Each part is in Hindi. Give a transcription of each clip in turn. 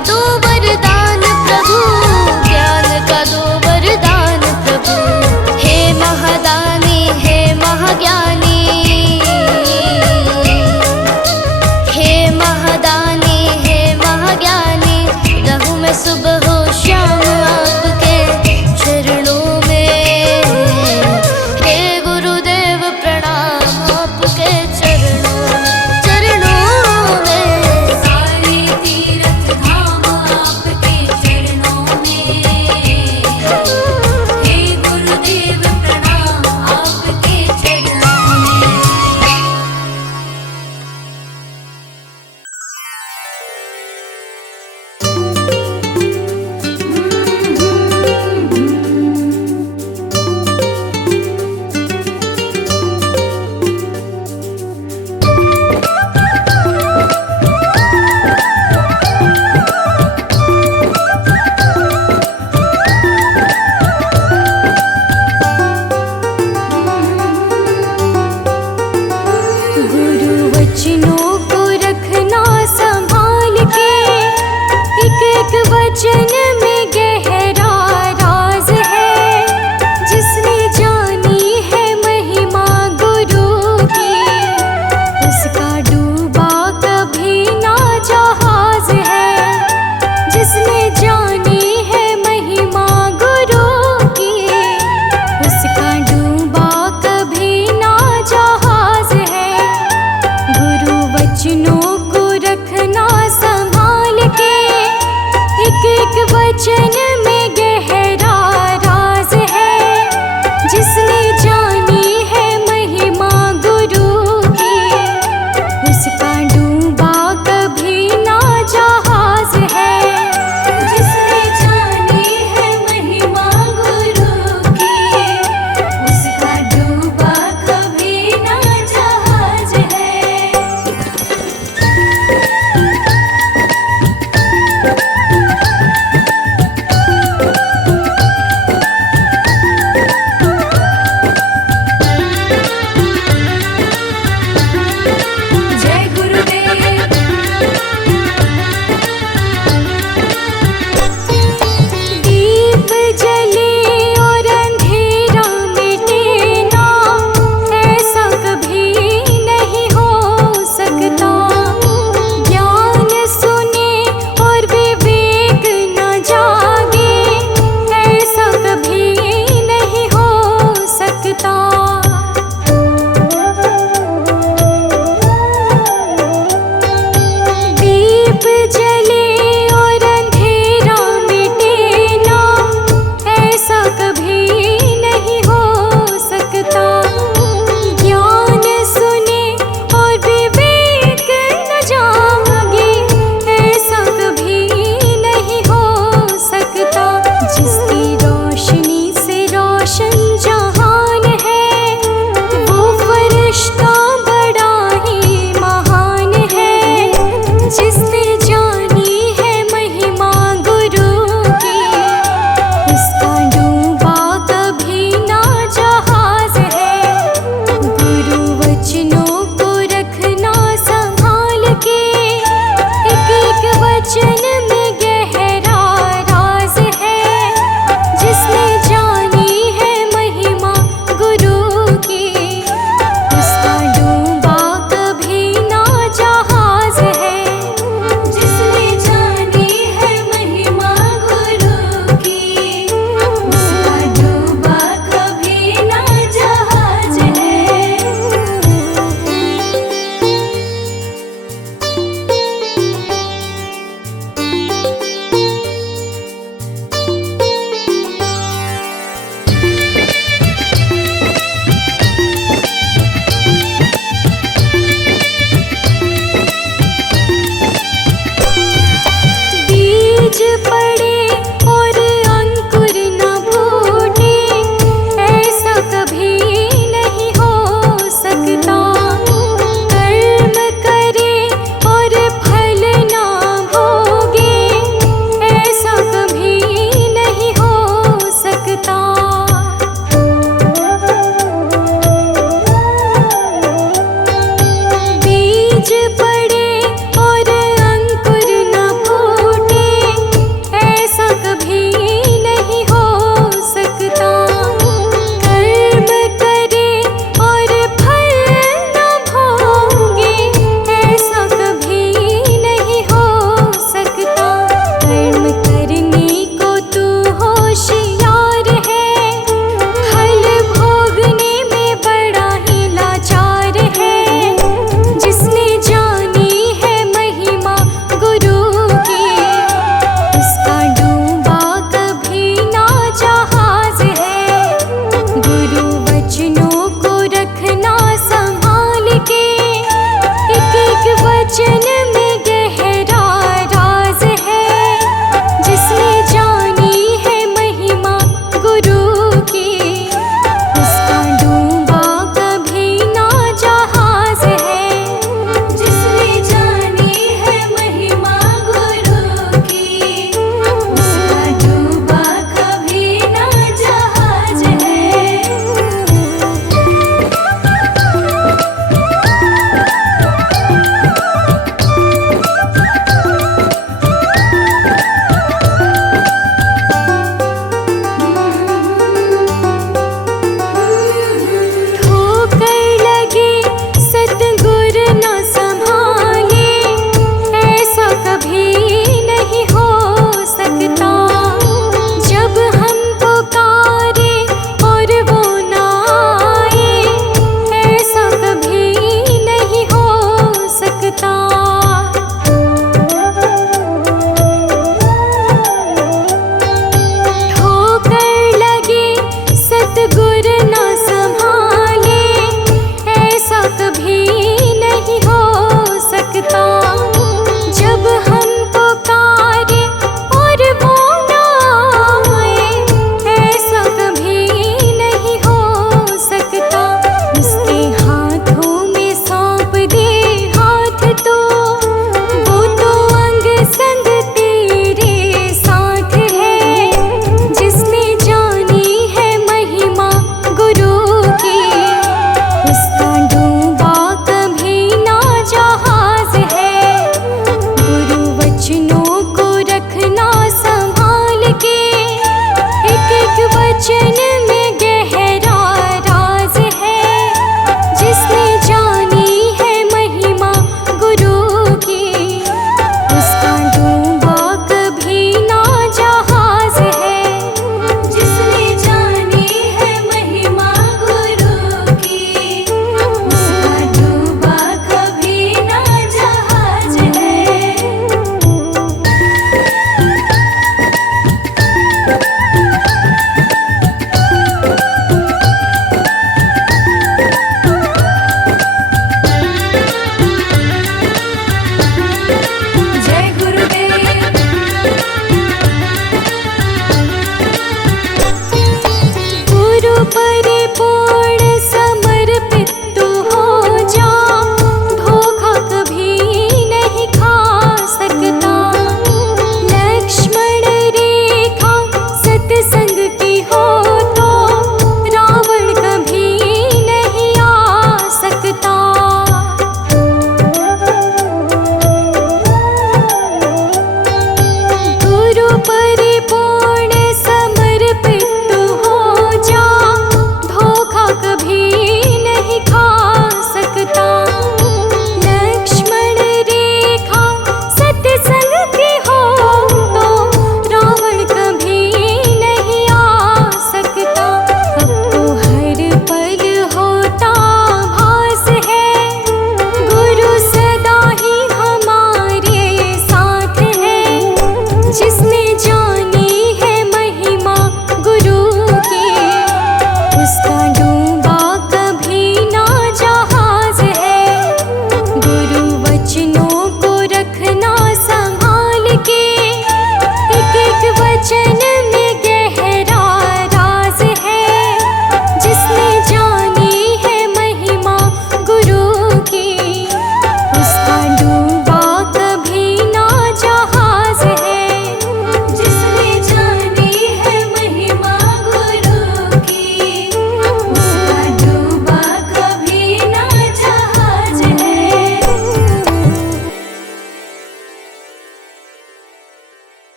दो वरदान प्रभु, ज्ञान का दो वरदान प्रभु। हे महादानी हे महाज्ञानी, हे महादानी हे महाज्ञानी, रहूं मैं सुबह हो शाम आपके चरणों में। हे गुरुदेव प्रणाम आपके चरणों में, चरणों में। सारे तीर्थ धाम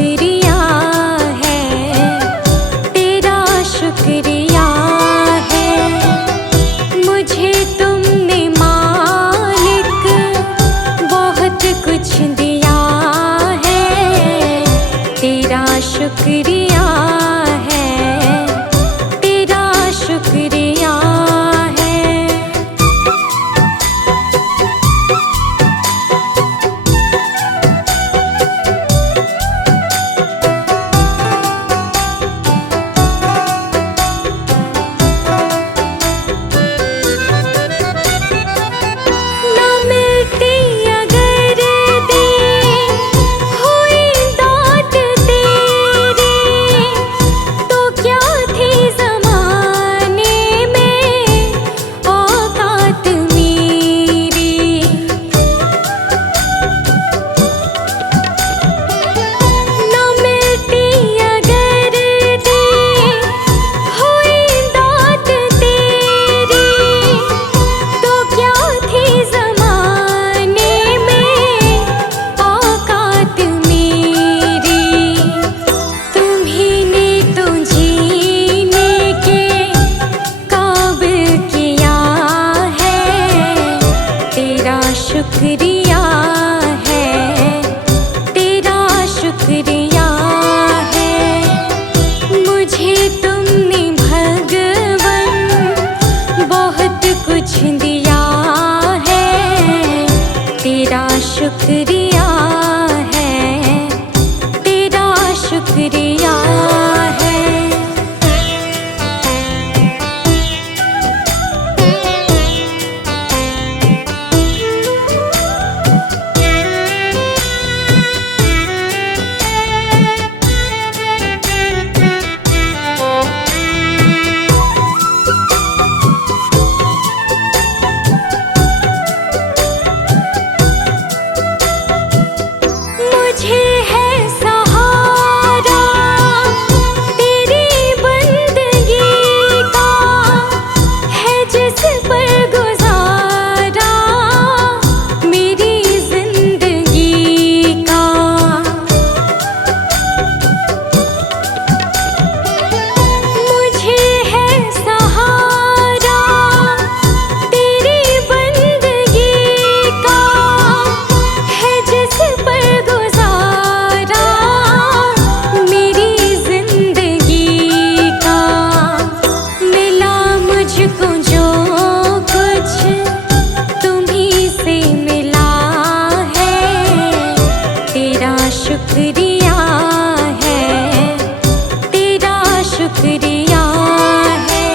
शुक्रिया है, तेरा शुक्रिया है। मुझे तुमने मालिक बहुत कुछ दिया है, तेरा शुक्रिया है, तेरा शुक्रिया है। ना मिलती अगर दी हुई दात तेरी, तो क्या थी ज़माने में औकात मेरी। ना मिलती अगर दी हुई दात तेरी, तो क्या थी ज़माने में औकात मेरी। तुम्ही ने तो जीने के काबिल किया है, तेरा शुक्रिया है, तेरा शुक्रिया है। मुझे तुमने भगवन बहुत कुछ दिया है, तेरा शुक्रिया है, तेरा शुक्रिया है। मुझे है सहारा तेरी बंदगी का, है जिस पर गुजारा मेरी जिंदगी का। मुझे है सहारा तेरी बंदगी का, है जिस पर गुजारा मेरी जिंदगी का। मिला मुझको जो कुछ तुम्ही से मिला है, तेरा शुक्रिया है, तेरा शुक्रिया है।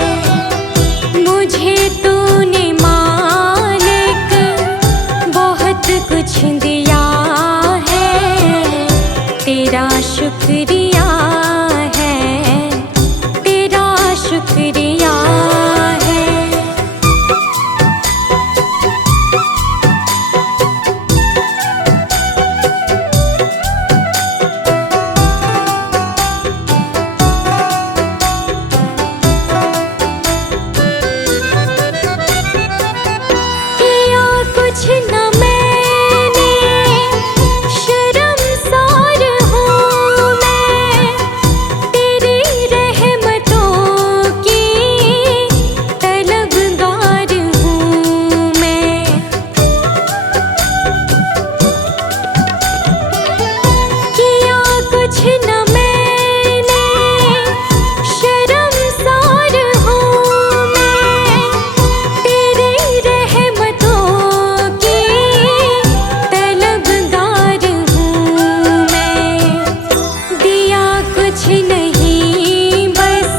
मुझे तूने मालिक बहुत कुछ दिया है, तेरा शुक्रिया है, तेरा शुक्रिया है। किया कुछ न मैंने, शर्मसार हूँ मैं, तेरी रहमतों की तलबगार हूँ मैं। किया कुछ न मैंने, शर्मसार हूँ मैं, तेरी रहमतों की तलबगार हूँ मैं। दिया कुछ नहीं बस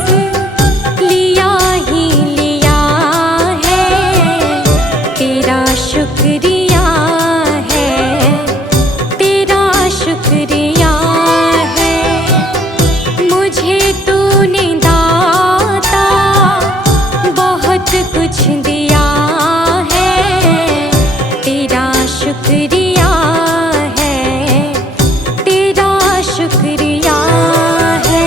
लिया ही लिया है, तेरा शुक्रिया है, तेरा शुक्रिया है। मुझे तूने दाता बहुत कुछ दिया है, तेरा शुक्रिया है, तेरा शुक्रिया है।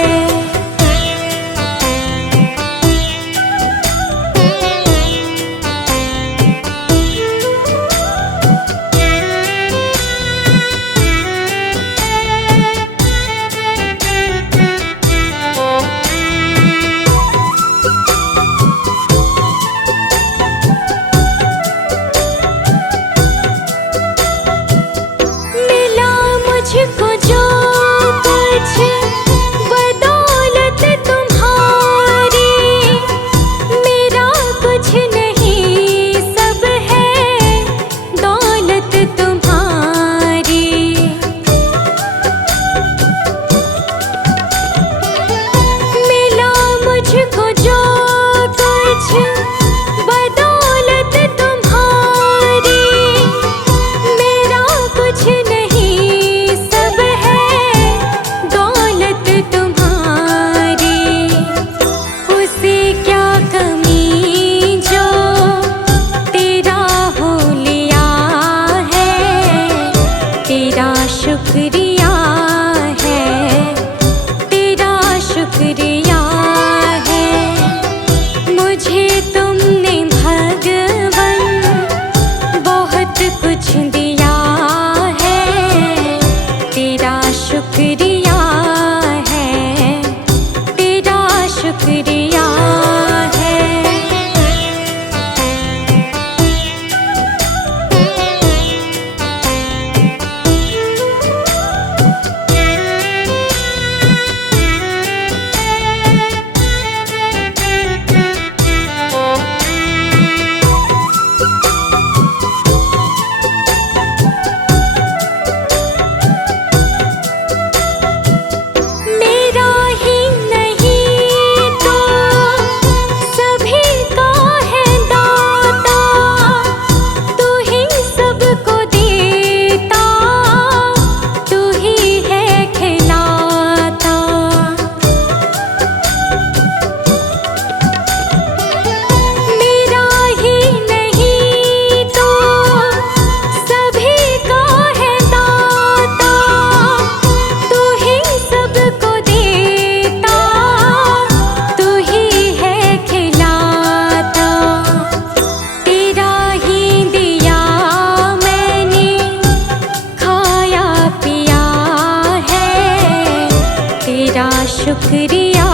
शुक्रिया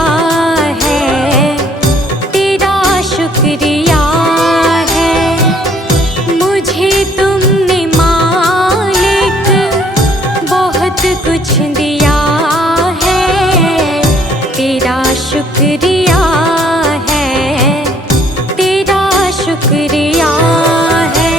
है, तेरा शुक्रिया है। मुझे तुमने मालिक बहुत कुछ दिया है, तेरा शुक्रिया है, तेरा शुक्रिया है।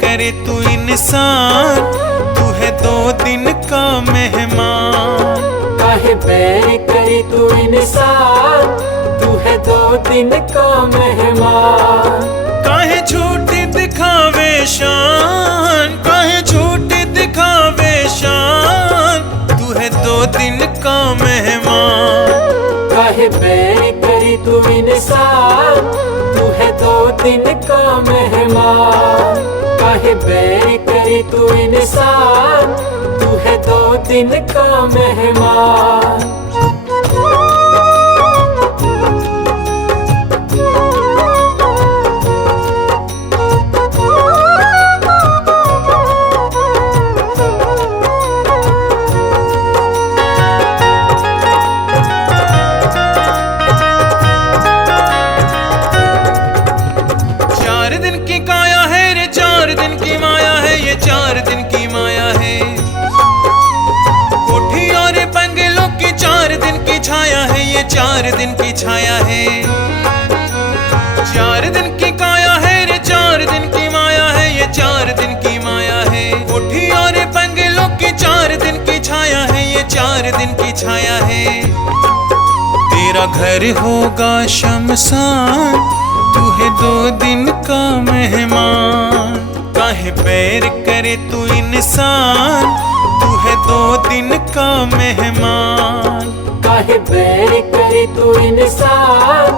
करे तू इंसान, तू है 2 दिन का मेहमान। काहे बैर करे तू इंसान, तू है 2 दिन का मेहमान। काहे झूठी दिखावे शान, काहे झूठी दिखावे शान, तू है 2 दिन का मेहमान। काहे बैर करे तू इंसान, तू है 2 दिन का मेहमान। काहे बैर करे तू इंसान, तू है 2 दिन का मेहमान। छाया है ये 4 दिन की छाया है, 4 दिन की काया है रे, 4 दिन की माया है ये, 4 दिन की माया है। कोठी और बंगलों की 4 दिन की छाया है ये, 4 दिन की छाया है। तेरा घर होगा शमशान, तू है 2 दिन का मेहमान। काहे बैर करे तू इंसान, तू है 2 दिन का मेहमान। काहे बैर करे तू इंसान,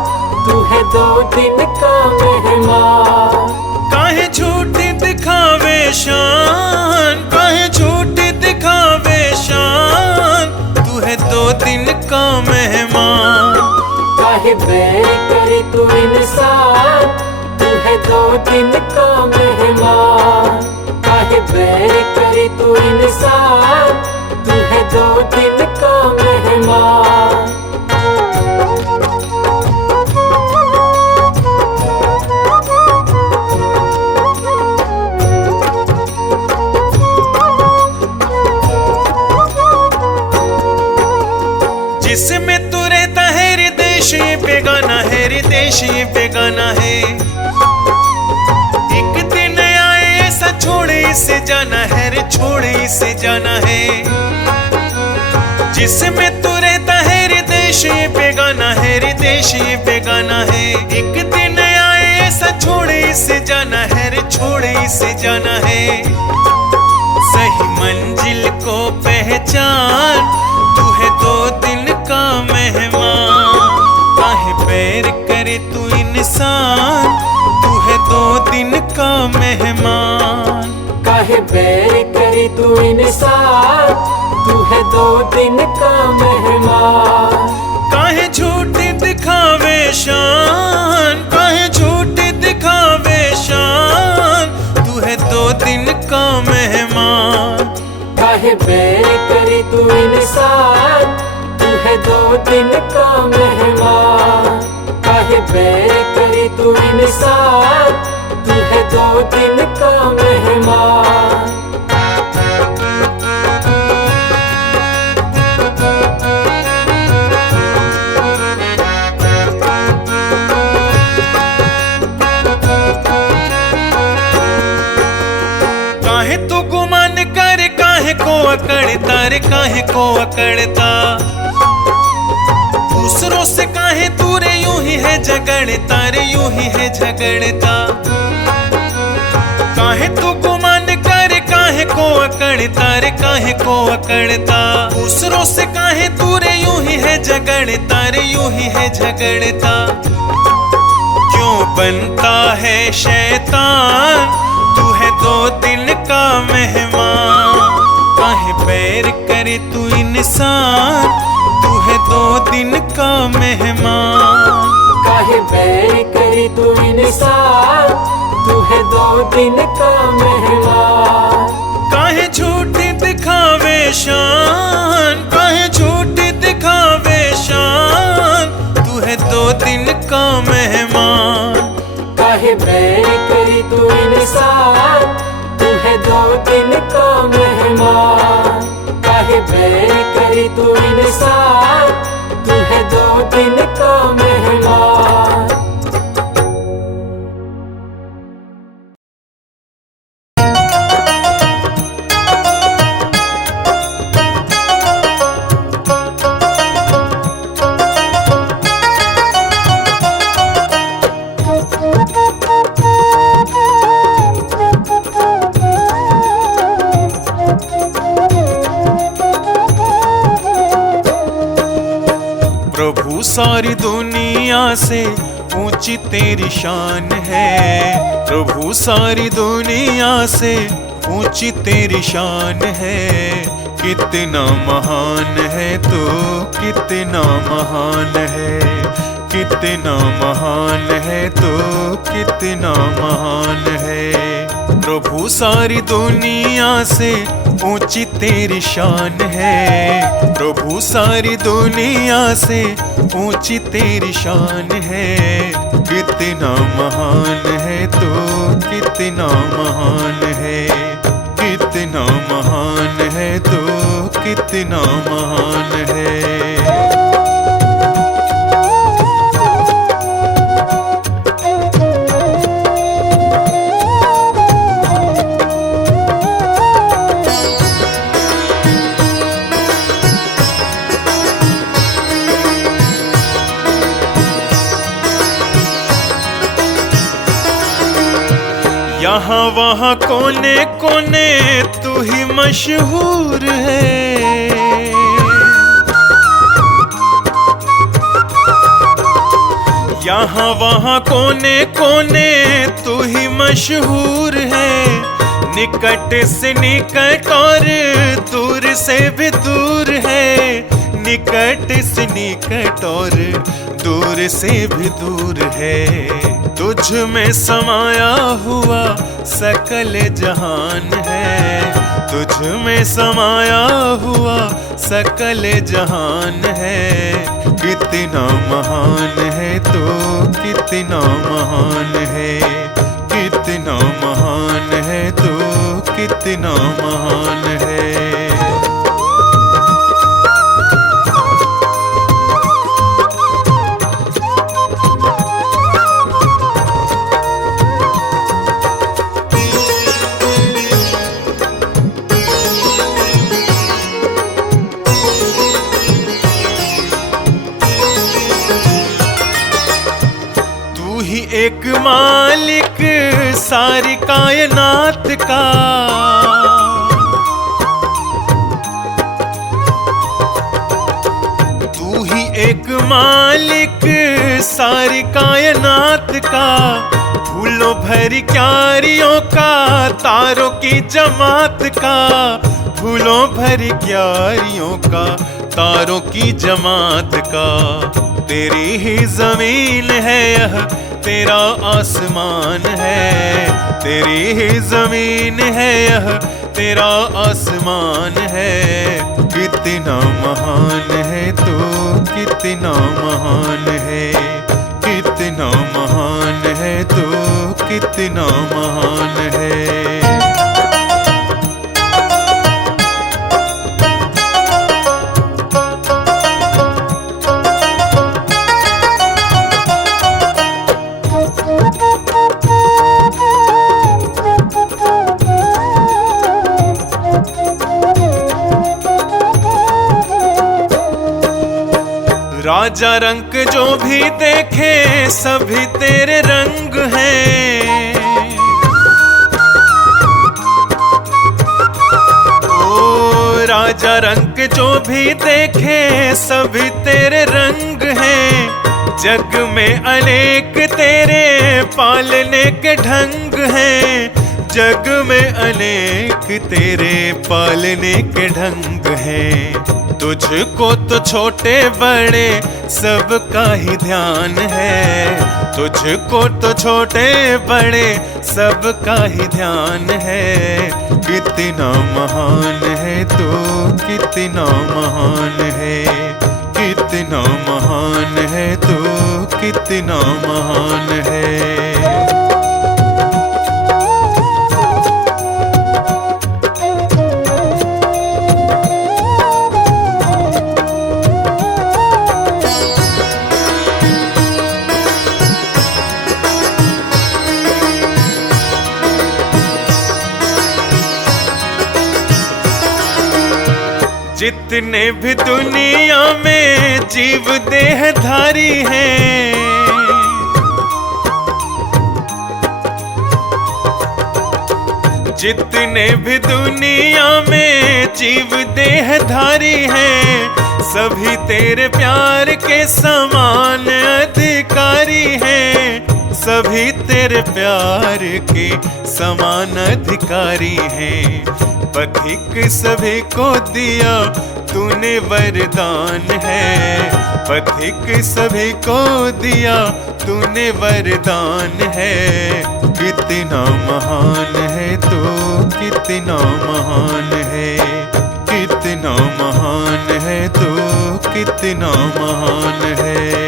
तू है 2 दिन का मेहमान। काहे झूठी दिखावे शान, काहे झूठी दिखावे शान, तू है 2 दिन का मेहमान। काहे बैर करे तू इंसान, तू है 2 दिन का मेहमान। काहे बैर करे तू इंसान, तू है 2 दिन का मेहमान। जिसमें तू रहता है रे देश ये बेगाना है रे, देश ये बेगाना है। एक दिन आए ऐसा छोड़े इसे जाना है रे, छोड़े इसे जाना है। जिसमें तू रहता है रे देश ये बेगाना है रे, देश ये बेगाना है। एक दिन आए ऐसा छोड़े इसे जाना है रे, छोड़े इसे जाना है। सही मंजिल को पहचान, तू है 2 दिन का मेहमान। काहे बैर करे तू इंसान, तू है 2 दिन का मेहमान। काहे बैर करे तू इंसान, तू है 2 दिन का मेहमान। काहे झूठी दिखावे शान, काहे झूठी दिखावे शान, तू है 2 दिन का मेहमान। काहे बैर करे तू इंसान, तू है 2 दिन का मेहमान। काहे बैर करे तू इंसान, तू है 2 दिन का मेहमान। काहे तू गुमान कर, काहे को अकड़ता रे, काहे को अकड़ता। दूसरों से काहे तू रे यूं ही है झगड़ता रे, यूं ही है झगड़ता। काहे तू गुमान कर, काहे को अकड़ता रे, काहे को अकड़ता। दूसरों से काहे तू रे यूं ही है झगड़ता रे यूं ही है झगड़ता। क्यों बनता है शैतान, तू है 2 दिन का मेहमान। काहे बैर करे तू इंसान, तू है 2 दिन का मेहमान। काहे बैर करी तू इंसान, तू है 2 दिन का मेहमान। काहे झूठी दिखावे शान, काहे झूठी दिखावे शान, तू है 2 दिन का मेहमान। काहे बैर करी तू इंसान, तू है 2 दिन का मेहमान। काहे बैर करी तू इंसान, तू है 2 दिन का मेहमान। प्रभु सारी दुनिया से ऊंची तेरी शान है। प्रभु सारी दुनिया से ऊंची तेरी शान है। कितना महान है तू, कितना महान है, कितना महान है तू, कितना महान है। प्रभु सारी दुनिया से ऊंची तेरी शान है। प्रभु सारी दुनिया से ऊंची तेरी शान है। कितना महान है तू, कितना महान है, कितना महान है तू, कितना महान है। यहाँ वहाँ कोने कोने तू ही मशहूर है। यहाँ वहाँ कोने कोने तू ही मशहूर है। निकट से निकट और दूर से भी दूर है। निकट से निकट और दूर से भी दूर है। तुझ में समाया हुआ सकल जहान है। तुझ में समाया हुआ सकल जहान है। कितना महान है तू, कितना महान है, कितना महान है तू, कितना महान है। एक मालिक सारी कायनात का। तू ही एक मालिक सारी कायनात का। फूलों भरी क्यारियों का, तारों की जमात का। फूलों भरी क्यारियों का, तारों की जमात का। तेरी ही जमीन है यह, तेरा आसमान है। तेरी ही जमीन है यह, तेरा आसमान है। कितना महान है तू, कितना महान है, कितना महान है तू, कितना महान है। राजा रंग जो भी देखे सभी तेरे रंग हैं। ओ राजा रंग जो भी देखे सभी तेरे रंग हैं। जग में अनेक तेरे पालने के ढंग हैं। जग में अनेक तेरे पालने के ढंग हैं। तुझको तो छोटे बड़े सबका ही ध्यान है। तुझको तो छोटे बड़े सबका ही ध्यान है। कितना महान है तू, कितना महान है। कितना महान है तू, कितना महान है। जितने भी दुनिया में जीव देहधारी हैं, जितने भी दुनिया में जीव देहधारी हैं, सभी तेरे प्यार के समान अधिकारी हैं। सभी तेरे प्यार के समान अधिकारी हैं। पथिक सभी को दिया तूने वरदान है। पथिक सभी को दिया तूने वरदान है। कितना महान है तू, कितना महान है। कितना महान है तू, कितना महान है।